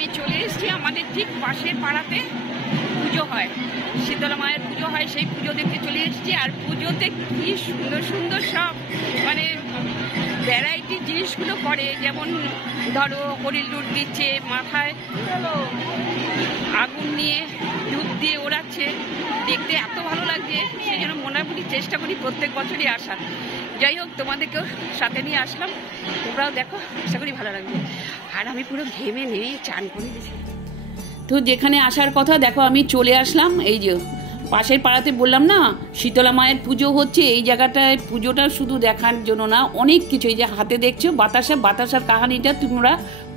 আমি চলে এসেছি আমাদের ঠিক পাশের পাড়াতে পুজো হয়, শীতলা মায়ের পুজো হয়, সেই পুজো দেখতে চলে এসেছি। আর পুজোতে কি সুন্দর সুন্দর সব মানে ভ্যারাইটি জিনিসগুলো করে, যেমন ধরো হরিল লুট দিচ্ছে, মাথায় আগুন নিয়ে ধূপ দিয়ে ওড়াচ্ছে, দেখতে এত ভালো লাগছে। সেই জন্য মোটামুটি চেষ্টা করি প্রত্যেক বছরই আসার। যাই হোক, তোমাদেরকেও সাথে নিয়ে আসলাম, তোমরাও দেখো, আশা করি ভালো লাগবে। আর আমি পুরো ঘেমে নিয়ে চান করে দিয়েছি। তো যেখানে আসার কথা দেখো আমি চলে আসলাম। এই যে পাশের পাড়াতে বললাম না শীতলা মায়ের পুজো হচ্ছে, এই জায়গাটায় পুজোটা শুধু দেখার জন্য না, অনেক কিছু। এই যে হাতে দেখছো বাতাসার কাহিনীটা তোমরা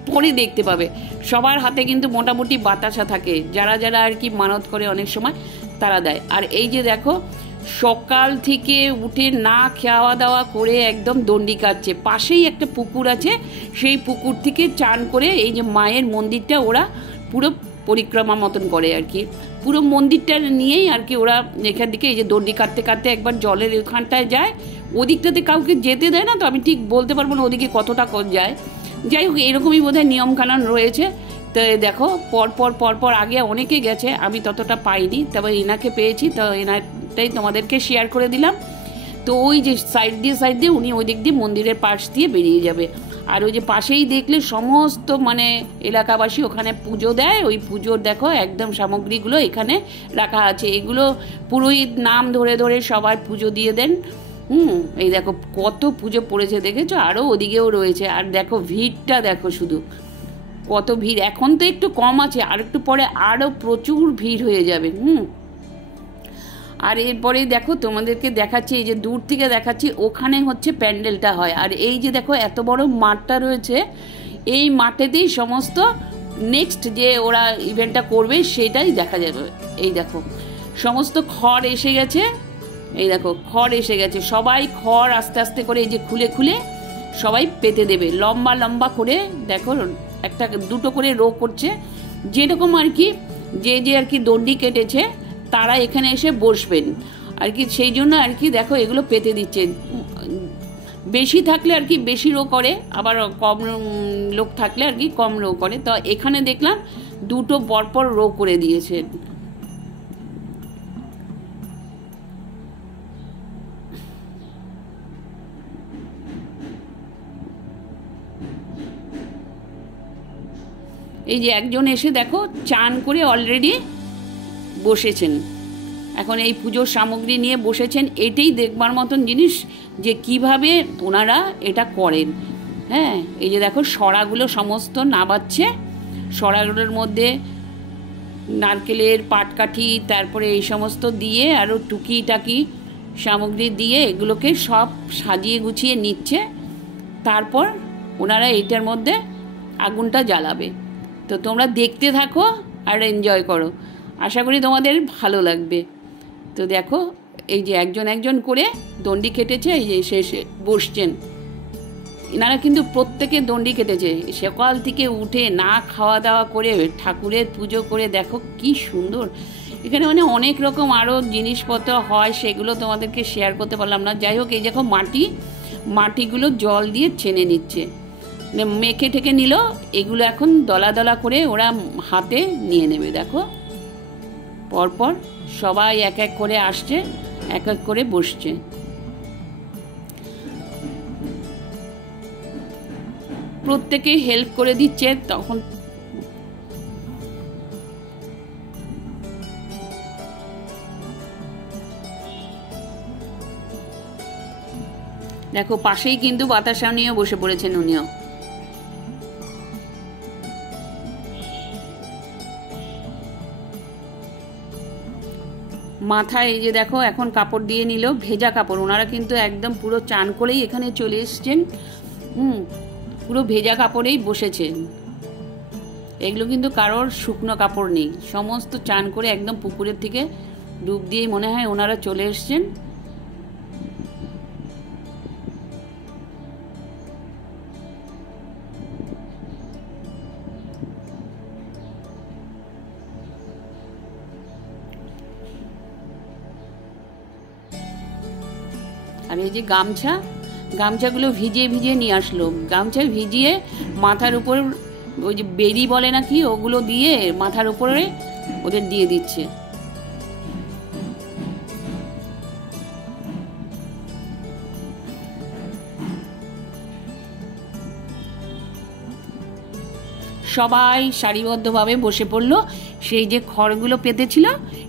পরে দেখতে পাবে। সবার হাতে কিন্তু মোটামুটি বাতাসা থাকে, যারা যারা আর কি মানত করে অনেক সময় তারা দেয়। আর এই যে দেখো সকাল থেকে উঠে না খাওয়া দাওয়া করে একদম দণ্ডি কাটছে। পাশেই একটা পুকুর আছে, সেই পুকুর থেকে চান করে এই যে মায়ের মন্দিরটা ওরা পুরো পরিক্রমা মতন করে আর কি, পুরো মন্দিরটা নিয়েই আর কি ওরা এখান থেকে এই যে দণ্ডি কাটতে কাটতে একবার জলের ওখানটায় যায়। ওদিকটাতে কাউকে যেতে দেয় না, তো আমি ঠিক বলতে পারবো না ওদিকে কতটা যায়। যাই হোক, এরকমই বোধহয় নিয়মকানুন রয়েছে। তো দেখো পরপর আগে অনেকে গেছে, আমি ততটা পাইনি, তবে এনাকে পেয়েছি, তো এনারটাই তোমাদেরকে শেয়ার করে দিলাম। তো ওই যে সাইড দিয়ে উনি ওই দিক দিয়ে মন্দিরের পাশ দিয়ে বেরিয়ে যাবে। আর ওই যে পাশেই দেখলে সমস্ত মানে এলাকাবাসী ওখানে পুজো দেয়। ওই পুজোর দেখো একদম সামগ্রীগুলো এখানে রাখা আছে, এগুলো পুরোহিত নাম ধরে ধরে সবার পুজো দিয়ে দেন। এই দেখো কত পুজো পড়েছে দেখেছো, আরও ওদিকেও রয়েছে। আর দেখো ভিড়টা দেখো, শুধু কত ভিড়। এখন তো একটু কম আছে, আর একটু পরে আরও প্রচুর ভিড় হয়ে যাবে। আর এরপরে দেখো তোমাদেরকে দেখাচ্ছি, এই যে দূর থেকে দেখাচ্ছি, ওখানে হচ্ছে প্যান্ডেলটা হয়। আর এই যে দেখো এত বড় মাঠটা রয়েছে, এই মাঠেতেই সমস্ত নেক্সট যে ওরা ইভেন্টটা করবে সেটাই দেখা যাবে। এই দেখো সমস্ত খড় এসে গেছে, এই দেখো খড় এসে গেছে, সবাই খড় আস্তে আস্তে করে এই যে খুলে খুলে সবাই পেতে দেবে, লম্বা লম্বা করে। দেখো একটা দুটো করে রো করছে, যেরকম আর কি যে আর কি দণ্ডি কেটেছে তারা এখানে এসে বসবেন আর কি, সেই জন্য আর কি দেখো এগুলো পেতে দিচ্ছে। বেশি থাকলে আর কি বেশি রো করে, আবার কম লোক থাকলে আর কি কম রো করে। তো এখানে দেখলাম দুটো পরপর রো করে দিয়েছে। এই যে একজন এসে দেখো চান করে অলরেডি বসেছেন, এখন এই পুজোর সামগ্রী নিয়ে বসেছেন। এটাই দেখবার মতন জিনিস যে কিভাবে ওনারা এটা করেন। হ্যাঁ, এই যে দেখো সরাগুলো সমস্ত নাবাচ্ছে, সরাগুলোর মধ্যে নারকেলের পাটকাঠি, তারপরে এই সমস্ত দিয়ে আরও টুকি টাকি সামগ্রী দিয়ে এগুলোকে সব সাজিয়ে গুছিয়ে নিচ্ছে। তারপর ওনারা এইটার মধ্যে আগুনটা জ্বালাবে। তো তোমরা দেখতে থাকো আর এনজয় করো, আশা করি তোমাদের ভালো লাগবে। তো দেখো এই যে একজন করে দণ্ডি কেটেছে, এই যে শেষে বসছেন। এনারা কিন্তু প্রত্যেকে দণ্ডি কেটেছে, সকাল থেকে উঠে না খাওয়া দাওয়া করে ঠাকুরের পুজো করে। দেখো কি সুন্দর, এখানে মানে অনেক রকম আরও জিনিসপত্র হয়, সেগুলো তোমাদেরকে শেয়ার করতে পারলাম না। যাই হোক, এই দেখো মাটিগুলো জল দিয়ে ছেনে নিচ্ছে, মেখে ঠেকে নিল। এগুলো এখন দলা দলা করে ওরা হাতে নিয়ে নেবে। দেখো পরপর সবাই এক এক করে আসছে, এক এক করে বসছে। প্রত্যেকে হেল্প করে দিচ্ছে। তখন দেখো পাশেই কিন্তু বাতাসা নিয়েও বসে পড়েছেন উনিও। মাথায় এই যে দেখো এখন কাপড় দিয়ে নিল, ভেজা কাপড়। ওনারা কিন্তু একদম পুরো চান করেই এখানে চলে এসছেন, পুরো ভেজা কাপড়েই বসেছেন। এগুলো কিন্তু কারোর শুকনো কাপড় নেই, সমস্ত চান করে একদম পুকুরের থেকে ডুব দিয়ে মনে হয় ওনারা চলে এসছেন। আর এই যে গামছাগুলো ভিজিয়ে নিয়ে আসলো, গামছা ভিজিয়ে মাথার উপর ওই যে বেরি বলে নাকি, ওগুলো দিয়ে মাথার উপরে ওদের দিয়ে দিচ্ছে। সবাই সারিবদ্ধভাবে বসে পড়লো, সেই যে খড়গুলো পেতেছিল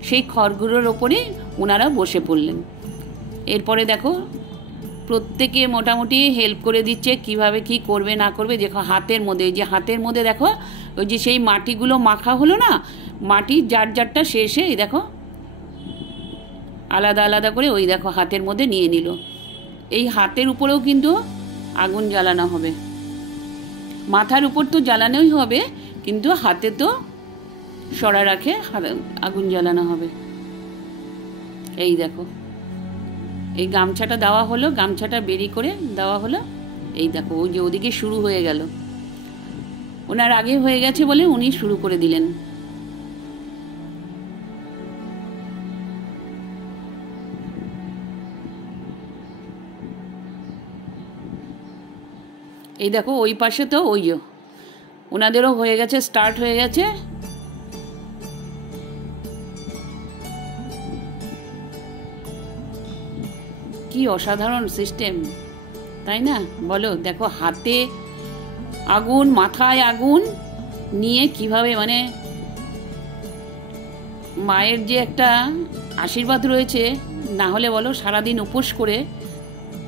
সেই খড়গুলোর ওপরে ওনারা বসে পড়লেন। এরপরে দেখো প্রত্যেকে মোটামুটি হেল্প করে দিচ্ছে কিভাবে কি করবে না করবে। দেখো হাতের মধ্যে, এই যে হাতের মধ্যে দেখো ওই যে সেই মাটিগুলো মাখা হলো না, মাটি যার যারটা শেষে এই দেখো আলাদা আলাদা করে ওই দেখো হাতের মধ্যে নিয়ে নিল। এই হাতের উপরেও কিন্তু আগুন জ্বালানো হবে, মাথার উপর তো জ্বালানোই হবে, কিন্তু হাতে তো সরা রাখে আগুন জ্বালানো হবে। এই দেখো এই গামছাটা দেওয়া হলো, গামছাটা বেরি করে দেওয়া হলো। এই দেখো ওই যে ওদিকে শুরু হয়ে গেল, ওনার আগে হয়ে গেছে বলে উনি শুরু করে দিলেন। এই দেখো ওই পাশে তো ওই ওনাদেরও হয়ে গেছে, স্টার্ট হয়ে গেছে। কি অসাধারণ সিস্টেম, তাই না বলো? দেখো হাতে আগুন, মাথায় আগুন নিয়ে কিভাবে মানে মায়ের যে একটা আশীর্বাদ রয়েছে, না হলে বলো সারাদিন উপোস করে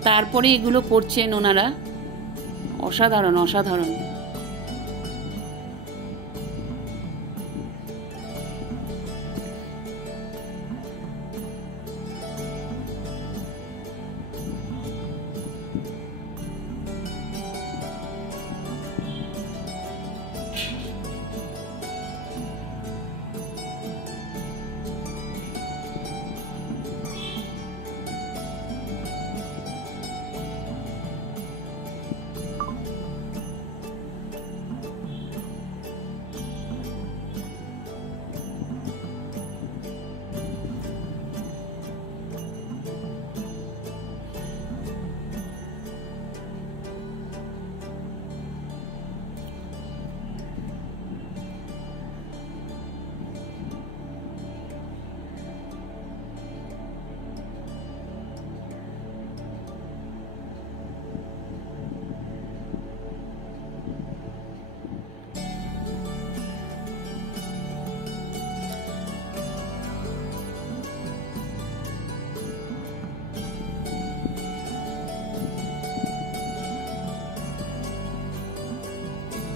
তারপরে এগুলো করছেন ওনারা। অসাধারণ অসাধারণ।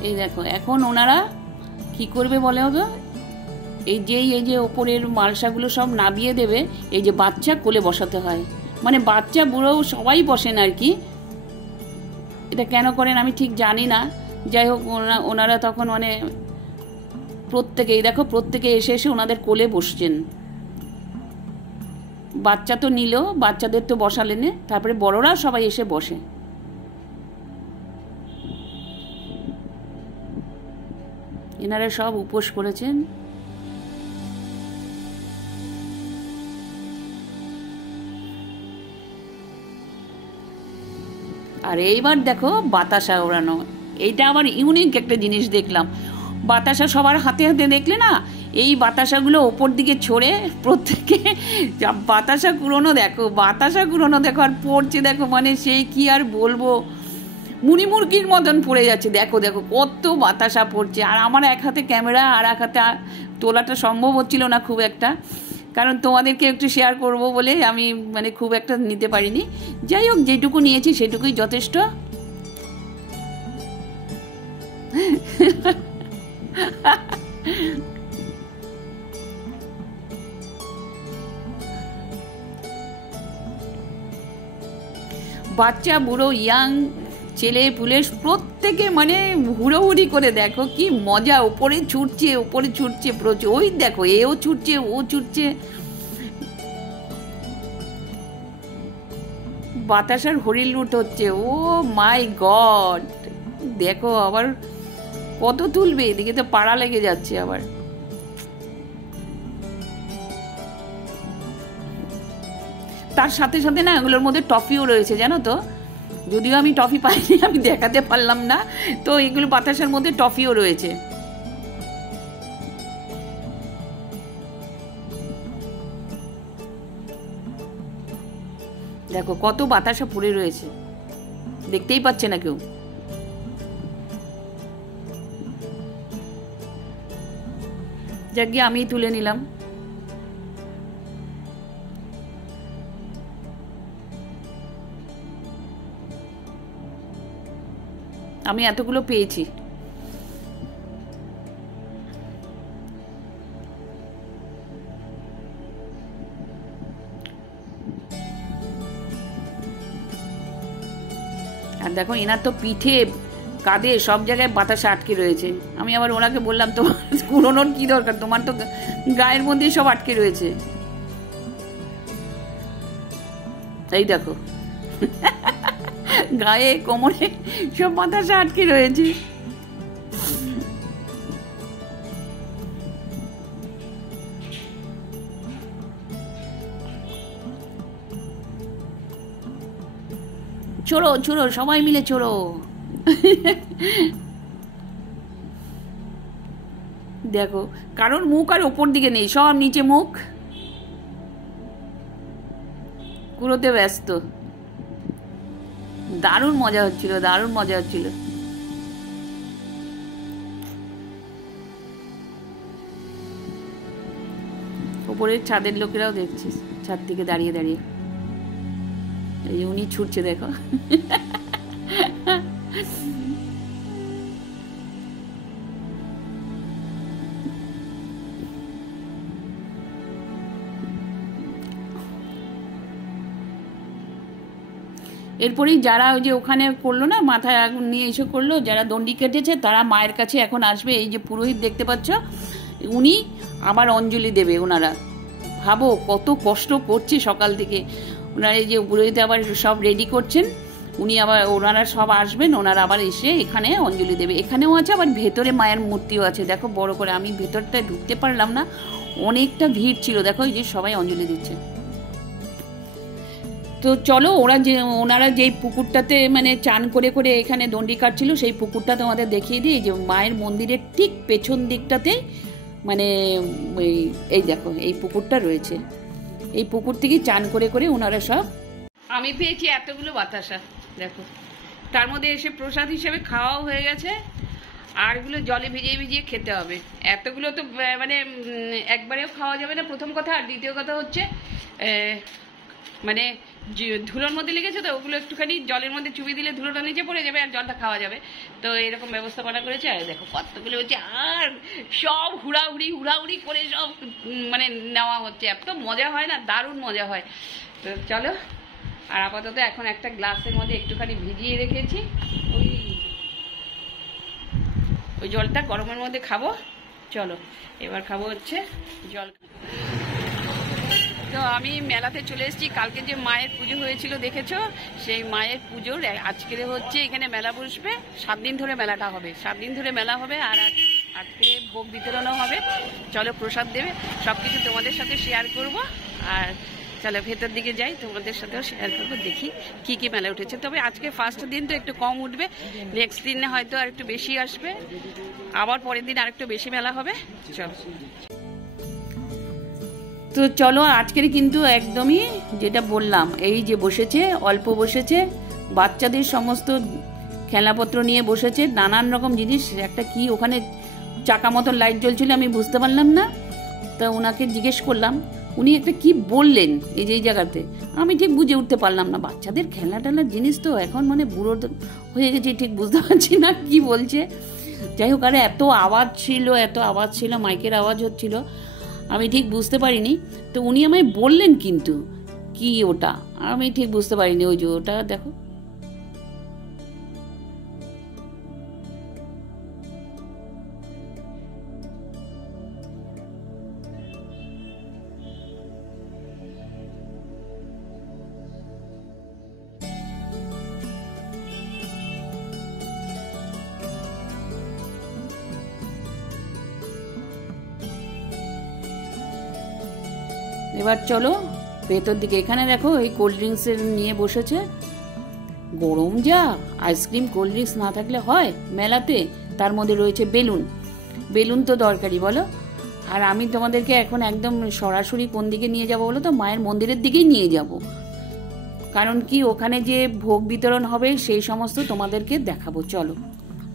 এই দেখো এখন ওনারা কি করবে বলে হবে, এই যে ওপরের মালসাগুলো সব নাবিয়ে দেবে। এই যে বাচ্চা কোলে বসাতে হয়, মানে বাচ্চা বুড়ো সবাই বসেন আর কি। এটা কেন করেন আমি ঠিক জানি না, যাই হোক ওনারা তখন মানে প্রত্যেকে এই দেখো প্রত্যেকে এসে এসে ওনাদের কোলে বসছেন। বাচ্চা তো নিল, বাচ্চাদের তো বসালেন, তারপরে বড়রা সবাই এসে বসে। এনারা সব উপোস করেছেন। আর এইবার দেখো বাতাসা ওড়ানো, এইটা আবার ইউনিক একটা জিনিস দেখলাম। বাতাসা সবার হাতে হাতে দেখলে না, এই বাতাসাগুলো ওপর দিকে ছড়ে প্রত্যেকে বাতাসা কুড়োনো দেখো, বাতাসা কুড়োনো দেখো, আর পড়ছে দেখো, মানে সেই কি আর বলবো, মুড়িমুরগির মতন পড়ে যাচ্ছে। দেখো দেখো কত বাতাসা পড়ছে। আর আমার এক হাতে ক্যামেরা আর এক হাতে তোলাটা সম্ভব হচ্ছিল না খুব একটা, কারণ তোমাদেরকে একটু শেয়ার করব বলে আমি মানে খুব একটা নিতে পারিনি। যাই হোক যেটুকু নিয়েছি সেটুকুই যথেষ্ট। বাচ্চা বুড়ো ইয়াং ছেলে পুলে প্রত্যেকে মানে হুড়োহুড়ি করে, দেখো কি মজা, ওপরে ছুটছে প্রচুর। ওই দেখো এও ছুটছে, ও ছুটছে, বাতাসার হরিল লুট হচ্ছে। ও মাই গড, দেখো আবার কত তুলবে, এদিকে তো পাড়া লেগে যাচ্ছে আবার। তার সাথে সাথে না এগুলোর মধ্যে টফিও রয়েছে জানো তো, যদিও আমি টফি পাইনি, আমি দেখাতে পারলাম না। তো এগুলো বাতাসার মধ্যে টফিও রয়েছে। দেখো কত বাতাসা পড়ে রয়েছে, দেখতেই পাচ্ছে না কেউ। যাক গিয়ে আমি তুলে নিলাম। আমি এতগুলো পেয়েছি। আর দেখো এনার তো পিঠে কাঁধে সব জায়গায় বাতাসা আটকে রয়েছে। আমি আবার ওনাকে বললাম তোমার কুড়োনোর কি দরকার, তোমার তো গায়ের মধ্যে সব আটকে রয়েছে। এই দেখো গায়ে কোমরে সব বাতাসা আটকে রয়েছে। চলো চলো সবাই মিলে চলো। দেখো কারোর মুখ আর ওপর দিকে নেই, সব নিচে মুখ, কুড়োতে ব্যস্ত। দারুণ মজা হচ্ছিল, দারুণ মজা হচ্ছিল। ওপরের ছাদের লোকেরাও দেখছে, ছাদ থেকে দাঁড়িয়ে দাঁড়িয়ে। এই উনি ছুটছে দেখো। এরপরেই যারা ওই যে ওখানে করলো না, মাথায় আগুন নিয়ে এসে করলো, যারা দণ্ডি কেটেছে তারা মায়ের কাছে এখন আসবে। এই যে পুরোহিত দেখতে পাচ্ছ, উনি আবার অঞ্জলি দেবে। ওনারা ভাবো কত কষ্ট করছে সকাল থেকে। ওনারা এই যে পুরোহিত আবার সব রেডি করছেন, উনি আবার ওনারা সব আসবেন, ওনারা আবার এসে এখানে অঞ্জলি দেবে। এখানেও আছে, আবার ভেতরে মায়ের মূর্তিও আছে দেখো বড় করে। আমি ভেতরটায় ঢুকতে পারলাম না, অনেকটা ভিড় ছিল। দেখো এই যে সবাই অঞ্জলি দিচ্ছে। তো চলো ওনারা যেই পুকুরটাতে মানে চান করে করে এখানে দণ্ডি কাটছিল, সেই পুকুরটা তোমাদের দেখিয়ে দিই। যে মায়ের মন্দিরের ঠিক পেছন দিকটাতে মানে এই দেখো এই পুকুরটা রয়েছে। এই পুকুর থেকে চান করে করে ওনারা সব। আমি পেয়েছি এতগুলো বাতাসা দেখো, তার মধ্যে এসে প্রসাদ হিসেবে খাওয়াও হয়ে গেছে। আর এগুলো জলে ভিজিয়ে ভিজিয়ে খেতে হবে। এতগুলো তো মানে একবারেও খাওয়া যাবে না, প্রথম কথা। আর দ্বিতীয় কথা হচ্ছে মানে ধুলোর মধ্যে লেগেছে, তো ওগুলো একটুখানি জলের মধ্যে চুবিয়ে দিলে ধুলোটা নিচে পড়ে যাবে আর জলটা খাওয়া যাবে। তো এরকম ব্যবস্থাপনা করেছে। আর দেখো কতগুলো হচ্ছে, আর সব হুড়াহুড়ি করে সব মানে নেওয়া হচ্ছে। এত মজা হয় না, দারুণ মজা হয়। তো চলো, আর আপাতত এখন একটা গ্লাসের মধ্যে একটুখানি ভিজিয়ে রেখেছি, ওই জলটা গরমের মধ্যে খাবো। চলো এবার খাবো হচ্ছে জল। তো আমি মেলাতে চলে এসেছি। কালকে যে মায়ের পুজো হয়েছিল দেখেছো, সেই মায়ের পুজোর আজকে হচ্ছে এখানে মেলা বসবে। 7 দিন ধরে মেলাটা হবে, 7 দিন ধরে মেলা হবে। আর আজকে ভোগ বিতরণও হবে। চলো প্রসাদ দেবে, সব কিছু তোমাদের সাথে শেয়ার করব। আর চলো ভেতর দিকে যাই, তোমাদের সাথেও শেয়ার করবো, দেখি কি কি মেলা উঠেছে। তবে আজকে ফার্স্ট দিন তো একটু কম উঠবে, নেক্সট দিনে হয়তো আর একটু বেশি আসবে, আবার পরের দিন আর একটু বেশি মেলা হবে। চলো তো চলো, আজকের কিন্তু একদমই যেটা বললাম, এই যে বসেছে, অল্প বসেছে, বাচ্চাদের সমস্ত খেলনাপত্র নিয়ে বসেছে, নানান রকম জিনিস। একটা কি ওখানে চাকা মতো লাইট জ্বলছিল, আমি বুঝতে পারলাম না। তা ওনাকে জিজ্ঞেস করলাম, উনি একটা কি বললেন এই যে এই জায়গাতে, আমি ঠিক বুঝে উঠতে পারলাম না। বাচ্চাদের খেলনা টেলনার জিনিস তো এখন মানে বুড়ো হয়ে গেছে, ঠিক বুঝতে পারছি না কি বলছে। যাই হোক, আরে এত আওয়াজ ছিল, মাইকের আওয়াজ হচ্ছিল, আমি ঠিক বুঝতে পারিনি। তো উনি আমায় বললেন কিন্তু কি ওটা, আমি ঠিক বুঝতে পারিনি। ওই যে ওটা দেখো, এবার চলো ভেতর দিকে। এখানে দেখো এই কোল্ড ড্রিঙ্কসের নিয়ে বসেছে, গরম যা, আইসক্রিম কোল্ড ড্রিঙ্কস না থাকলে হয় মেলাতে। তার মধ্যে রয়েছে বেলুন, বেলুন তো দরকারি বলো। আর আমি তোমাদেরকে এখন একদম সরাসরি কোন দিকে নিয়ে যাবো বলো তো, মায়ের মন্দিরের দিকেই নিয়ে যাব। কারণ কি ওখানে যে ভোগ বিতরণ হবে সেই সমস্ত তোমাদেরকে দেখাবো। চলো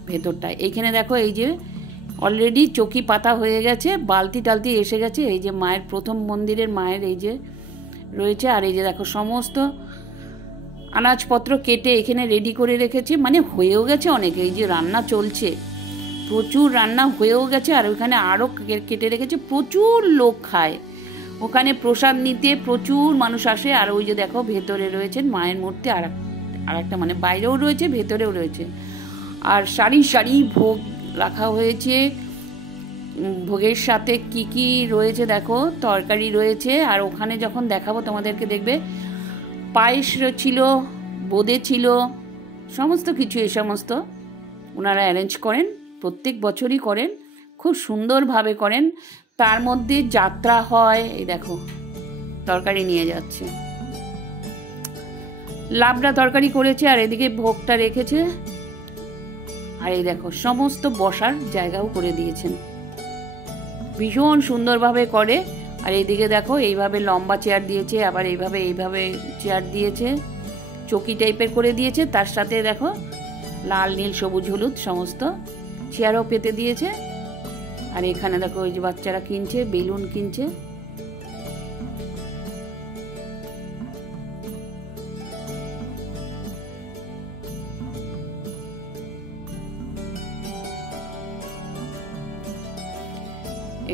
ভেতরটা। এইখানে দেখো এই যে অলরেডি চকি পাতা হয়ে গেছে, বালতি টালতি এসে গেছে। এই যে মায়ের প্রথম মন্দিরের মায়ের এই যে রয়েছে। আর এই যে দেখো সমস্ত আনাজপত্র কেটে এখানে রেডি করে রেখেছে, মানে হয়েও গেছে অনেক। এই যে রান্না চলছে, প্রচুর রান্না হয়েও গেছে। আর ওইখানে আরও কেটে রেখেছে, প্রচুর লোক খায় ওখানে প্রসাদ নিতে, প্রচুর মানুষ আসে। আর ওই যে দেখো ভেতরে রয়েছেন মায়ের মূর্তি, আর একটা মানে বাইরেও রয়েছে ভেতরেও রয়েছে। আর সারি সারি ভোগ রাখা হয়েছে। ভোগের সাথে কি কি রয়েছে দেখো, তরকারি রয়েছে। আর ওখানে যখন দেখাবো তোমাদেরকে দেখবে পায়েস ছিল, বোঁদে ছিল, সমস্ত কিছু। এই সমস্ত ওনারা অ্যারেঞ্জ করেন, প্রত্যেক বছরই করেন, খুব সুন্দরভাবে করেন। তার মধ্যে যাত্রা হয়। এই দেখো তরকারি নিয়ে যাচ্ছে, লাবড়া তরকারি করেছে। আর এদিকে ভোগটা রেখেছে। আর এই দেখো সমস্ত বসার জায়গাও করে দিয়েছেন, ভীষণ সুন্দরভাবে করে। আর এইদিকে দেখো এইভাবে লম্বা চেয়ার দিয়েছে, আবার এইভাবে চেয়ার দিয়েছে, চকি টাইপের করে দিয়েছে। তার সাথে দেখো লাল নীল সবুজ হলুদ সমস্ত চেয়ারও পেতে দিয়েছে। আর এখানে দেখো ওই যে বাচ্চারা কিনছে, বেলুন কিনছে।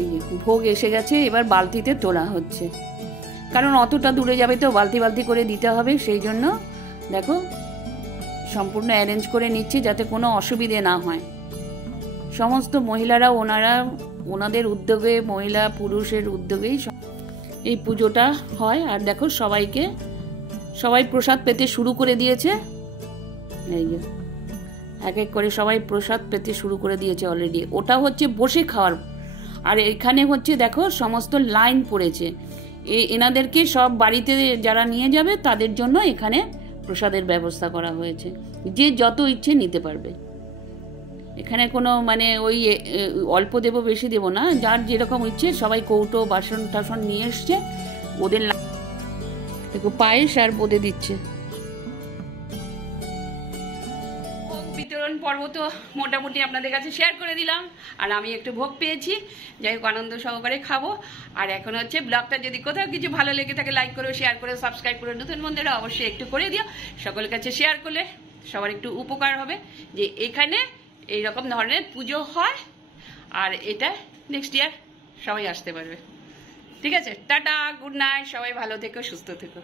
এই ভোগ এসে গেছে, এবার বালতিতে তোলা হচ্ছে। কারণ অতটা দূরে যাবে তো বালতি বালতি করে দিতে হবে, সেই জন্য দেখো সম্পূর্ণ অ্যারেঞ্জ করে নিচ্ছে যাতে কোনো অসুবিধে না হয়। সমস্ত মহিলারা ওনাদের উদ্যোগে, মহিলা পুরুষের উদ্যোগেই এই পুজোটা হয়। আর দেখো সবাই প্রসাদ পেতে শুরু করে দিয়েছে। এই যে এক এক করে সবাই প্রসাদ পেতে শুরু করে দিয়েছে অলরেডি। ওটা হচ্ছে বসে খাওয়ার। আর এখানে হচ্ছে দেখো সমস্ত লাইন পড়েছে, এনাদেরকে সব বাড়িতে যারা নিয়ে যাবে তাদের জন্য এখানে প্রসাদের ব্যবস্থা করা হয়েছে। যে যত ইচ্ছে নিতে পারবে। এখানে কোনো মানে ওই অল্প দেবো বেশি দেবো না, যার যেরকম ইচ্ছে সবাই কৌটো বাসন টাসন নিয়ে এসছে। ওদের দেখো পায়েস আর বোঁদে দিচ্ছে। বিতরণ পর্ব তো মোটামুটি আপনাদের কাছে শেয়ার করে দিলাম। আর আমি একটু ভোগ পেয়েছি, যাই হোক আনন্দ সহকারে খাবো। আর এখন হচ্ছে ব্লগটা যদি কোথাও কিছু ভালো লেগে থাকে লাইক করে, শেয়ার করে, সাবস্ক্রাইব করে, নতুন বন্ধুরা অবশ্যই একটু করে দিও। সকলের কাছে শেয়ার করলে সবার একটু উপকার হবে যে এখানে এইরকম ধরনের পুজো হয়। আর এটা নেক্সট ইয়ার সবাই আসতে পারবে। ঠিক আছে, টাটা, গুড নাইট, সবাই ভালো থেকো, সুস্থ থেকো।